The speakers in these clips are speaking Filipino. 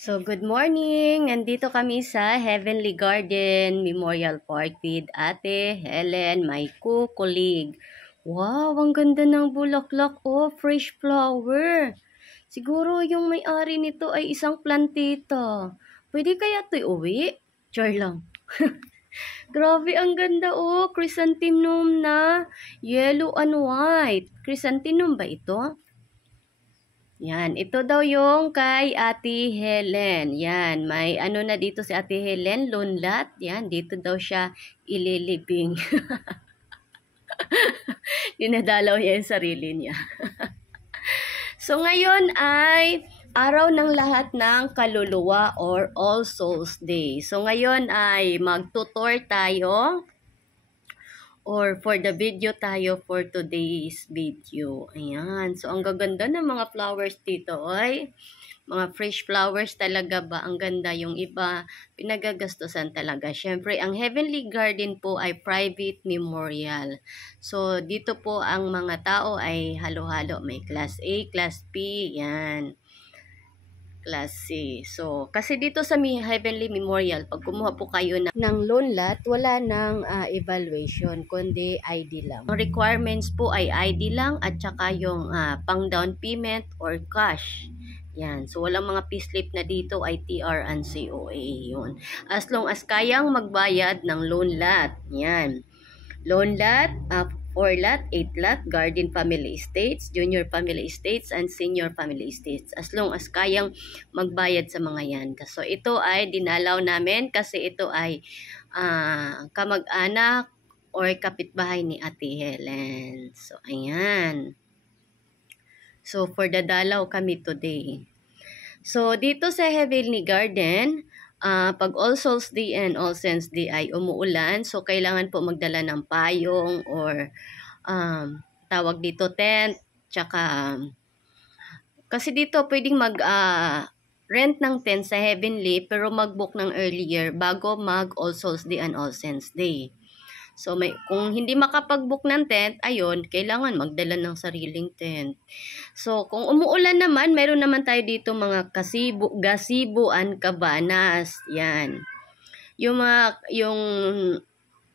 So, good morning! Nandito kami sa Heavenly Garden Memorial Park with Ate Helen, my co-colleague. Wow, ang ganda ng bulaklak. Oh, fresh flower. Siguro yung may-ari nito ay isang plantita. Pwede kaya ito uwi? Char lang. Grabe, ang ganda oh. Chrysanthemum na yellow and white. Chrysanthemum ba ito? Yan, ito daw yung kay Ate Helen. Yan, may ano na dito si Ate Helen, lunlat. Yan, dito daw siya ililibing. Dinadalaw niya yung sarili niya. So, ngayon ay araw ng lahat ng kaluluwa or All Souls Day. So, ngayon ay magtutor tayo or for the video tayo for today's video. Ayan. So, ang gaganda ng mga flowers dito, oy. Mga fresh flowers talaga ba? Ang ganda. Yung iba, pinagagastusan talaga. Siyempre, ang Heavenly Garden po ay private memorial. So, dito po ang mga tao ay halo-halo. May Class A, Class B, yan. Class C. So, kasi dito sa Heavenly Memorial, pag kumuha po kayo ng loan lot, wala nang evaluation, kundi ID lang. Ang requirements po ay ID lang at saka yung pang down payment or cash. Yan. So, walang mga payslip na dito ay TR and COA. Yun. As long as kayang magbayad ng loan lot. Yan. Loan lot, 4 lot, 8 lot, garden family estates, junior family estates, and senior family estates. As long as kayang magbayad sa mga yan. So, ito ay dinalaw namin kasi ito ay kamag-anak or kapitbahay ni Ate Helen. So, ayan. So, for the dalaw kami today. So, dito sa Heavenly Garden, pag All Souls Day and All Saints Day ay umuulan, so kailangan po magdala ng payong or tawag dito tent, tsaka kasi dito pwedeng rent ng tent sa Heavenly pero mag-book ng earlier bago mag All Souls Day and All Saints Day. So, kung hindi makapag-book ng tent, ayun, kailangan magdala ng sariling tent. So, kung umuulan naman, meron naman tayo dito mga gazebo-an cabanas. Yan. Yung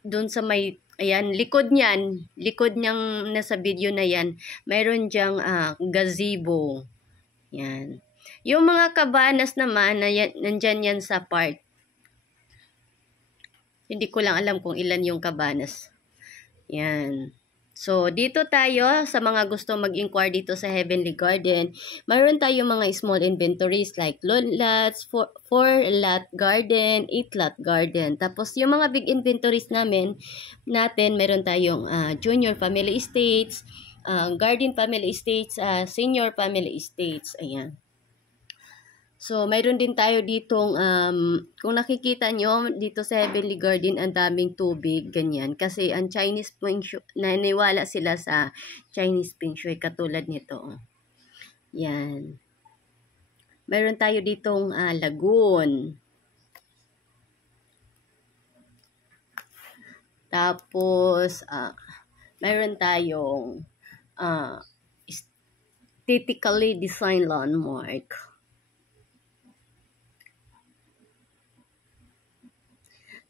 dun sa may, ayan, likod niyang nasa video na yan, meron diyang gazebo. Yan. Yung mga cabanas naman, nandyan yan sa park. Hindi ko lang alam kung ilan yung cabanas. Yan. So, dito tayo sa mga gusto mag-inquire dito sa Heavenly Garden. Mayroon tayo mga small inventories like loan lots, 4 lot garden, 8 lot garden. Tapos, yung mga big inventories natin, meron tayong junior family estates, garden family estates, senior family estates. Ayan. So, mayroon din tayo ditong, kung nakikita nyo, dito sa Heavenly Garden, ang daming tubig, ganyan. Kasi ang Chinese Feng Shui, naniwala sila sa Chinese Feng Shui, katulad nito. Yan. Mayroon tayo ditong lagoon. Tapos, mayroon tayong aesthetically designed landmark.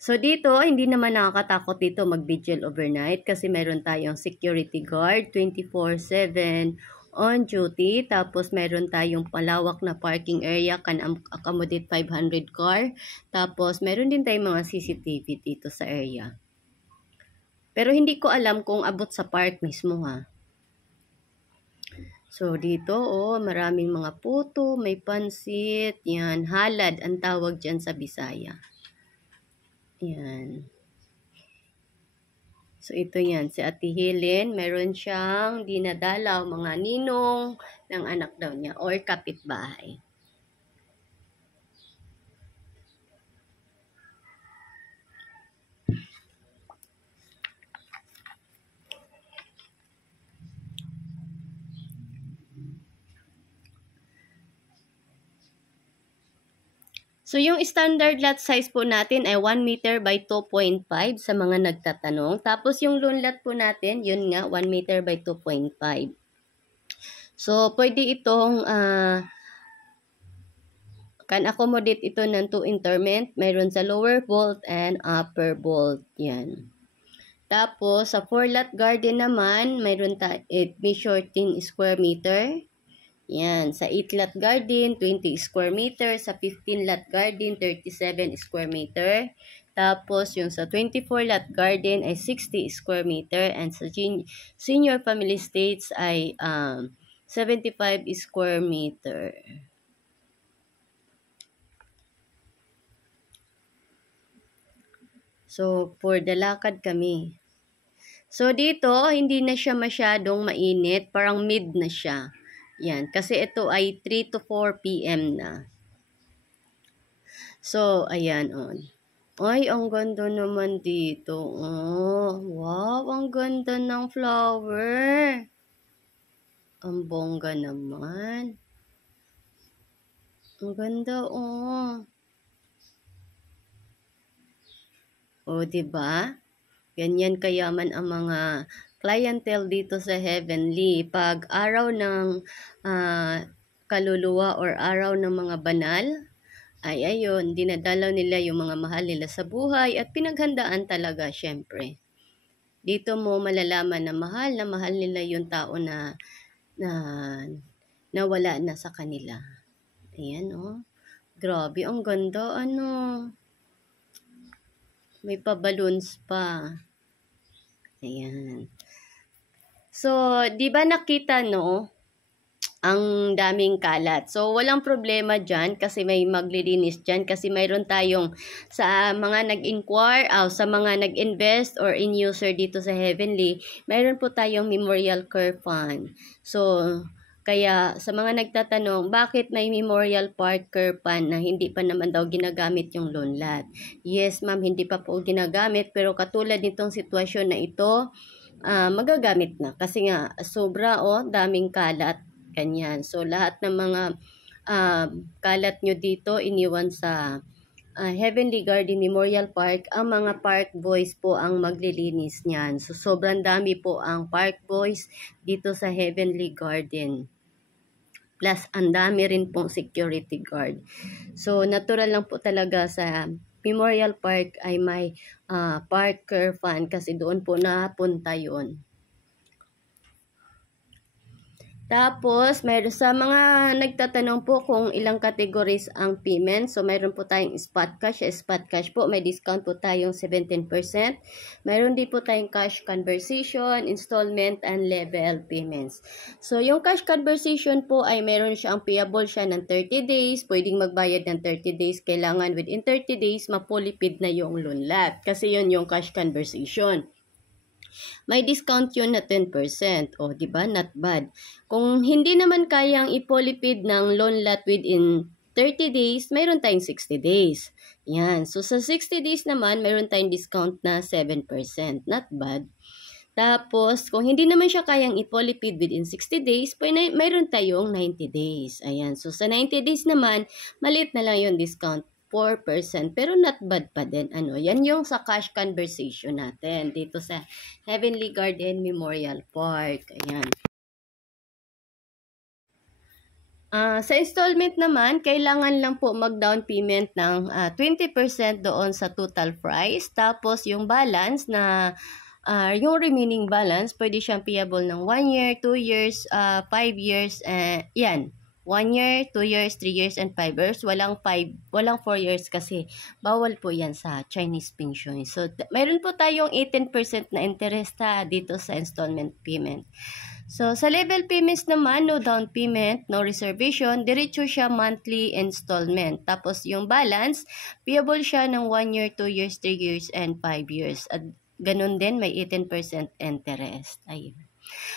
So, dito, hindi naman nakakatakot dito mag-vigil overnight kasi meron tayong security guard 24/7 on duty. Tapos, meron tayong palawak na parking area, can accommodate 500 car. Tapos, meron din tayong mga CCTV dito sa area. Pero, hindi ko alam kung abot sa park mismo, ha. So, dito, maraming mga puto, may pansit, yan, halad ang tawag dyan sa Bisaya. Yan. So, ito yan. Si Ate Helen, meron siyang dinadalaw mga ninong ng anak daw niya or kapitbahay. So, yung standard lot size po natin ay 1 meter by 2.5 sa mga nagtatanong. Tapos, yung loan lot po natin, yun nga, 1 meter by 2.5. So, pwede itong can accommodate ito ng 2 interment. Mayroon sa lower vault and upper vault. Yan. Tapos, sa 4-lot garden naman, mayroon it measure 10 square meter. Yan. Sa 8-lot garden, 20 square meter. Sa 15-lot garden, 37 square meter. Tapos, yung sa 24-lot garden ay 60 square meter. And sa senior family estates ay 75 square meter. So, for the lakad kami. So, dito, hindi na siya masyadong mainit. Parang mid na siya. Yan. Kasi ito ay 3 to 4 p.m. na. So, ayan. Ay, ang ganda naman dito. Oh, wow, ang ganda ng flower. Ang bongga naman. Ang ganda, oh. O, diba? Ganyan kayaman ang mga clientele dito sa Heavenly. Pag araw ng kaluluwa or araw ng mga banal, ay ayun, dinadalaw nila yung mga mahal nila sa buhay at pinaghandaan talaga, syempre. Dito mo malalaman na mahal nila yung tao na wala na sa kanila. Ayan, oh. Grabe, ang ganda, ano. May pa-balloons pa. Ayan. So, di ba nakita, no? Ang daming kalat. So, walang problema dyan kasi may maglilinis dyan kasi mayroon tayong sa mga nag-inquire, sa mga nag-invest or in-user dito sa Heavenly, mayroon po tayong Memorial Care Fund. So, kaya sa mga nagtatanong, bakit may Memorial Park Care Fund na hindi pa naman daw ginagamit yung loan lot? Yes, ma'am, hindi pa po ginagamit pero katulad nitong sitwasyon na ito, magagamit na kasi nga sobra daming kalat. Ganyan. So, lahat ng mga kalat nyo dito, iniwan sa Heavenly Garden Memorial Park. Ang mga park boys po ang maglilinis niyan. So, sobrang dami po ang park boys dito sa Heavenly Garden. Plus, ang dami rin pong security guard. So, natural lang po talaga sa Memorial Park ay may park care fund kasi doon po napunta yun. Tapos, mayroon sa mga nagtatanong po kung ilang categories ang payment. So, mayroon po tayong spot cash. Spot cash po, may discount po tayong 17%. Mayroon din po tayong cash conversion, installment, and level payments. So, yung cash conversion po ay mayroon siyang payable siya ng 30 days. Pwedeng magbayad ng 30 days. Kailangan within 30 days, mapulipid na yung loan lot. Kasi yun yung cash conversion. May discount yun na 10%. O, di ba? Not bad. Kung hindi naman kayang ipolipid ng loan lot within 30 days, mayroon tayong 60 days. Yan. So, sa 60 days naman, mayroon tayong discount na 7%. Not bad. Tapos, kung hindi naman siya kayang ipolipid within 60 days, mayroon tayong 90 days. Ayan. So, sa 90 days naman, maliit na lang yung discount. 4%, pero not bad pa din. Yan yung sa cash conversation natin dito sa Heavenly Garden Memorial Park. Ayan. Sa installment naman, kailangan lang po mag-down payment ng 20% doon sa total price. Tapos yung balance na yung remaining balance, pwede siyang payable ng 1 year, 2 years, 5 years, yan. 1 year, 2 years, 3 years, and 5 years. Walang 4 years kasi bawal po yan sa Chinese pension. So, mayroon po tayong 18% na interest dito sa installment payment. So, sa level payments naman, no down payment, no reservation, diretso siya monthly installment. Tapos, yung balance, payable siya ng 1 year, 2 years, 3 years, and 5 years. At ganun din, may 18% interest. Ayun.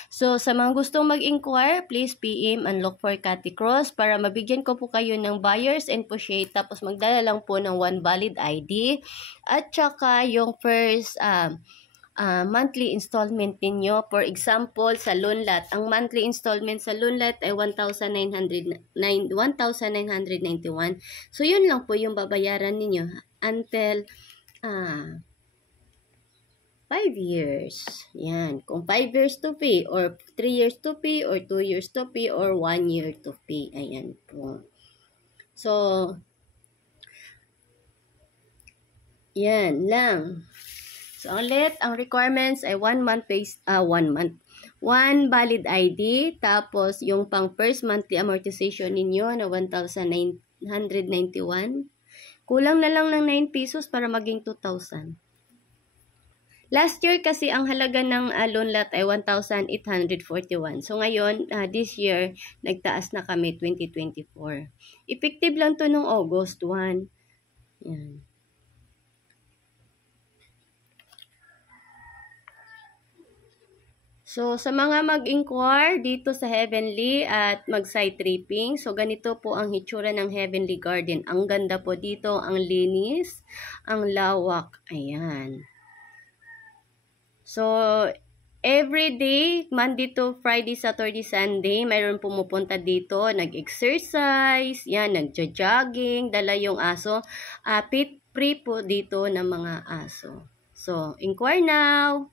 So, sa mga gustong mag-inquire, please PM and look for Cathy Cross para mabigyan ko po kayo ng buyer's and negotiate. Tapos, magdala lang po ng 1 valid ID. At saka, yung first monthly installment ninyo. For example, sa loan lot, ang monthly installment sa loan lot ay 1,991. So, yun lang po yung babayaran ninyo until 5 years. Yan. Kung 5 years to pay, or 3 years to pay, or 2 years to pay, or 1 year to pay. Ayan po. So, yan lang. So, ulit, ang requirements ay 1 month, 1 valid ID, tapos yung pang first monthly amortization ninyo na 1,991. Kulang na lang ng 9 pesos para maging 2,000. Last year kasi ang halaga ng loan lot ay 1,841. So ngayon, this year, nagtaas na kami 2024. Effective lang to nung August 1. Yan. So, sa mga mag-inquire dito sa Heavenly at mag-site tripping, so ganito po ang hitsura ng Heavenly Garden. Ang ganda po dito, ang linis, ang lawak. Ayan. So, every day, Monday to Friday, Saturday, Sunday, mayroon pumupunta dito, nag-exercise, yan, nagja-jogging, dala yung aso. Free po dito ng mga aso. So, inquire now!